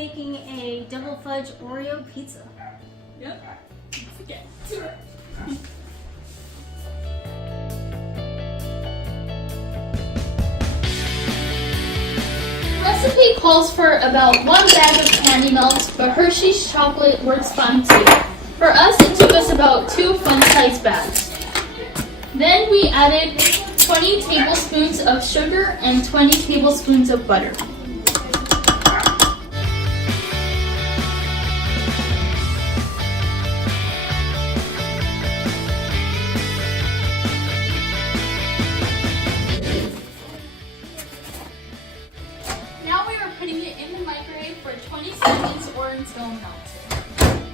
making a double fudge Oreo pizza. Yep. Let's get to it. Recipe calls for about 1 bag of candy melts, but Hershey's chocolate works fine too. For us, it took us about 2 fun-sized bags. Then we added 20 tablespoons of sugar and 20 tablespoons of butter. Now we are putting it in the microwave for 20 seconds or until melted.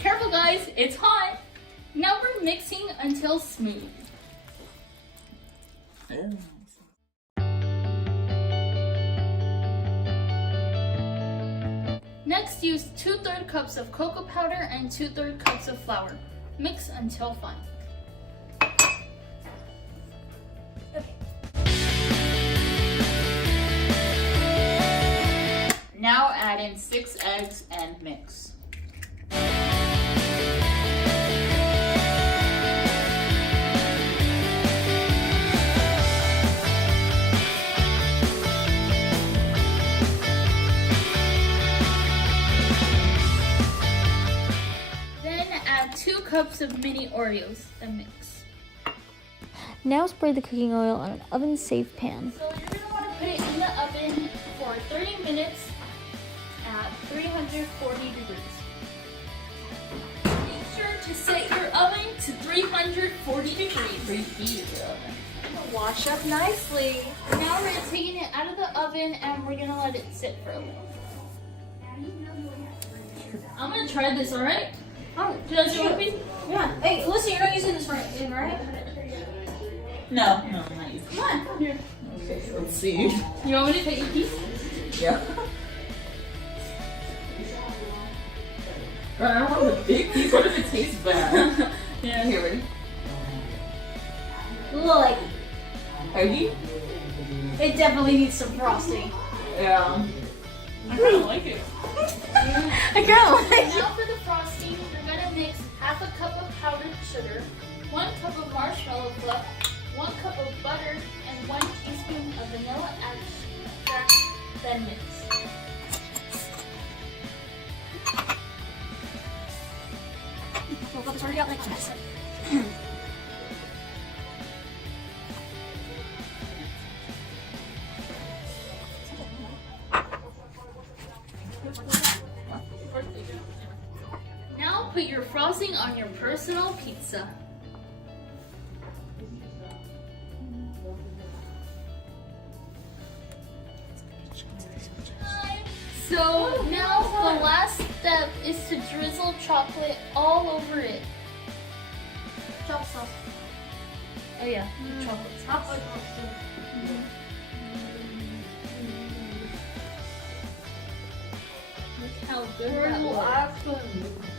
Careful guys, it's hot! Now we're mixing until smooth. Next, use 2/3 cups of cocoa powder and 2/3 cups of flour. Mix until fine. Now add in 6 eggs and mix. Then add 2 cups of mini Oreos and mix. Now spray the cooking oil on an oven-safe pan. So you're going to want to put it in the oven for 30 minutes at 340 degrees. Make sure to set your oven to 340 degrees. Reheat the oven. Wash up nicely. Now we're taking it out of the oven and we're going to let it sit for a little. I'm going to try this, alright? Oh, Does it want to be? yeah. Hey, listen, you're not using this right, right? No, I'm not using it. Come on. Here. Okay, let's see. You want me to take your piece? Yeah. I don't want a big piece. What if it tastes bad? Yeah. Here, ready? A little like, Eggy? it definitely needs some frosting. Yeah. I kind of like it. I kind of like it. Now for the frosting, we're going to mix half a cup of powdered sugar, 1 cup of marshmallow fluff, 1 cup of butter, and 1 teaspoon of vanilla extract, then mix. Well, it's already out like this. Now put your frosting on your personal pizza. So now the last step is to drizzle chocolate all over it. Chop sauce. Oh yeah, chocolate sauce. Look how good that looks.